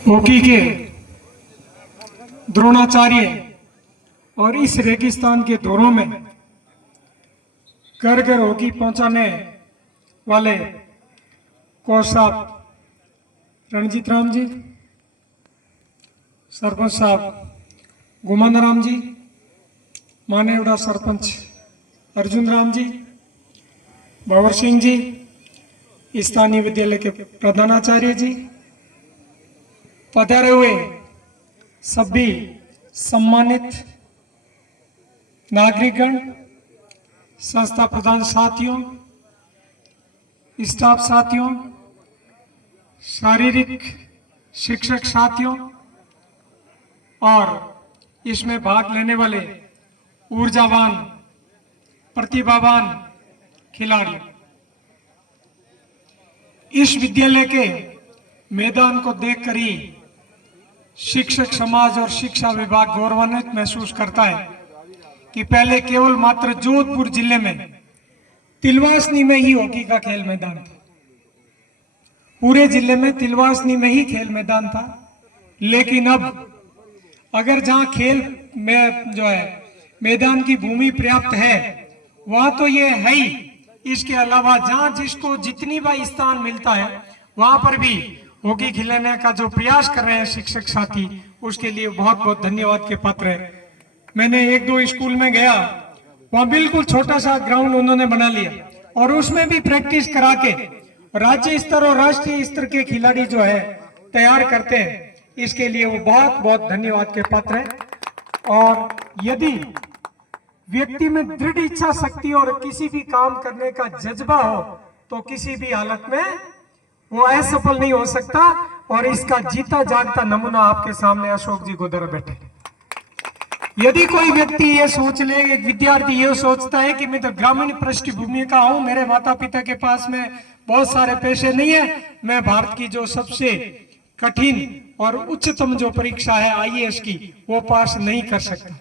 Hockey के द्रोणाचार्य और इस रेगिस्तान के दौरों में घर घर हॉकी पहुंचाने वाले कोच साहब रणजीत राम जी, सरपंच साहब गुमान राम जी, मानेवड़ा सरपंच अर्जुन राम जी, भंवर सिंह जी, स्थानीय विद्यालय के प्रधानाचार्य जी, पधारे हुए सभी सम्मानित नागरिकगण, संस्था प्रधान साथियों, स्टाफ साथियों, शारीरिक शिक्षक साथियों और इसमें भाग लेने वाले ऊर्जावान प्रतिभावान खिलाड़ी, इस विद्यालय के मैदान को देखकर ही शिक्षक समाज और शिक्षा विभाग गौरवान्वित महसूस करता है कि पहले केवल मात्र जोधपुर जिले में तिलवासनी में ही हॉकी का खेल मैदान था। पूरे जिले में तिलवासनी में ही खेल मैदान था, लेकिन अब अगर जहां खेल में जो है मैदान की भूमि पर्याप्त है वहां तो ये है ही, इसके अलावा जहां जिसको जितनी बार स्थान मिलता है वहां पर भी हॉकी खिलाने का जो प्रयास कर रहे हैं शिक्षक साथी, उसके लिए बहुत बहुत धन्यवाद के पात्र है। मैंने एक दो स्कूल में गया, वहां बिल्कुल छोटा सा ग्राउंड उन्होंने बना लिया और उसमें भी प्रैक्टिस करा के राज्य स्तर और राष्ट्रीय स्तर के खिलाड़ी जो है तैयार करते हैं। इसके लिए वो बहुत बहुत धन्यवाद के पात्र है। और यदि व्यक्ति में दृढ़ इच्छा शक्ति और किसी भी काम करने का जज्बा हो तो किसी भी हालत में वो असफल नहीं हो सकता। और इसका जीता जागता नमूना आपके सामने अशोक जी गोदरा बैठे। यदि कोई व्यक्ति ये सोच ले, एक विद्यार्थी ये सोचता है कि मैं तो ग्रामीण पृष्ठभूमि का हूं, मेरे माता पिता के पास में बहुत सारे पैसे नहीं है, मैं भारत की जो सबसे कठिन और उच्चतम जो परीक्षा है आईएएस की वो पास नहीं कर सकता,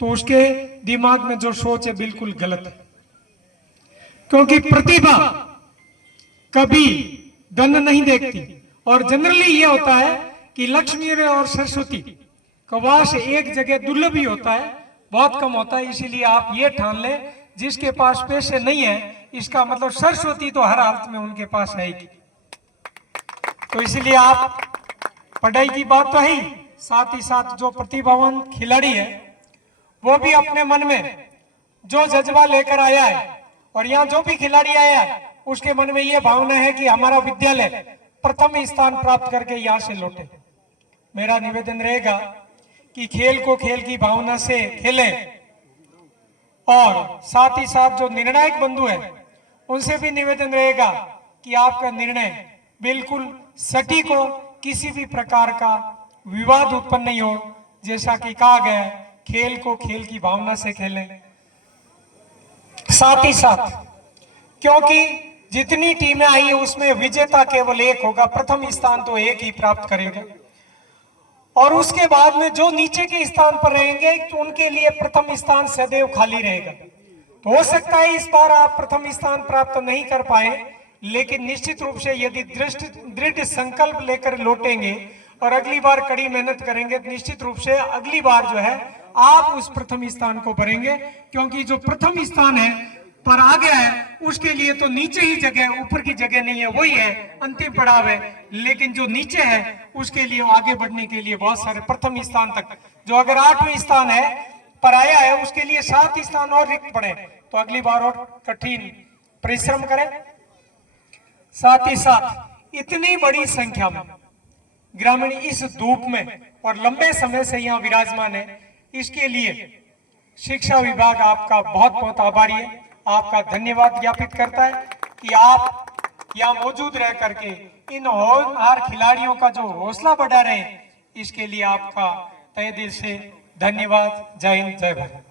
तो उसके दिमाग में जो सोच है बिल्कुल गलत है। क्योंकि प्रतिभा कभी धन नहीं देखती और जनरली ये होता है कि लक्ष्मी और सरस्वती का वास एक जगह दुर्लभ ही होता है, बहुत कम होता है। इसीलिए आप ये ठान ले जिसके पास पैसे नहीं है, इसका मतलब सरस्वती तो हर हालत में उनके पास है ही। तो इसीलिए आप पढ़ाई की बात तो है ही, साथ ही साथ जो प्रतिभावान खिलाड़ी है वो भी अपने मन में जो जज्बा लेकर आया है और यहाँ जो भी खिलाड़ी आया है उसके मन में ये भावना है कि हमारा विद्यालय प्रथम स्थान प्राप्त करके यहाँ से लौटे। मेरा निवेदन रहेगा कि खेल को खेल की भावना से खेलें और साथ ही साथ जो निर्णायक बंधु है उनसे भी निवेदन रहेगा कि आपका निर्णय बिल्कुल सटीक हो, किसी भी प्रकार का विवाद उत्पन्न नहीं हो। जैसा कि कहा गया है, खेल को खेल की भावना से खेलें। साथ ही साथ क्योंकि जितनी टीमें आई है उसमें विजेता केवल एक होगा, प्रथम स्थान तो एक ही प्राप्त करेगा और उसके बाद में जो नीचे के स्थान पर रहेंगे तो उनके लिए प्रथम स्थान सदैव खाली रहेगा। तो हो सकता है इस बार आप प्रथम स्थान प्राप्त नहीं कर पाए, लेकिन निश्चित रूप से यदि दृढ़ संकल्प लेकर लौटेंगे और अगली बार कड़ी मेहनत करेंगे तो निश्चित रूप से अगली बार जो है आप उस प्रथम स्थान को भरेंगे। क्योंकि जो प्रथम स्थान है पर आ गया है उसके लिए तो नीचे ही जगह, ऊपर की जगह नहीं है, वही है अंतिम पड़ाव है। लेकिन जो नीचे है उसके लिए आगे बढ़ने के लिए बहुत सारे प्रथम स्थान तक, जो अगर 8वें स्थान है पर आया है उसके लिए 7 स्थान और रिक्त पड़े, तो अगली बार और कठिन परिश्रम करें। साथ ही साथ इतनी बड़ी संख्या में ग्रामीण इस धूप में और लंबे समय से यहाँ विराजमान है, इसके लिए शिक्षा विभाग आपका बहुत बहुत आभारी है, आपका धन्यवाद ज्ञापित करता है कि आप यहाँ मौजूद रह करके इन होनहार खिलाड़ियों का जो हौसला बढ़ा रहे हैं, इसके लिए आपका तहे दिल से धन्यवाद। जय हिंद, जय भारत।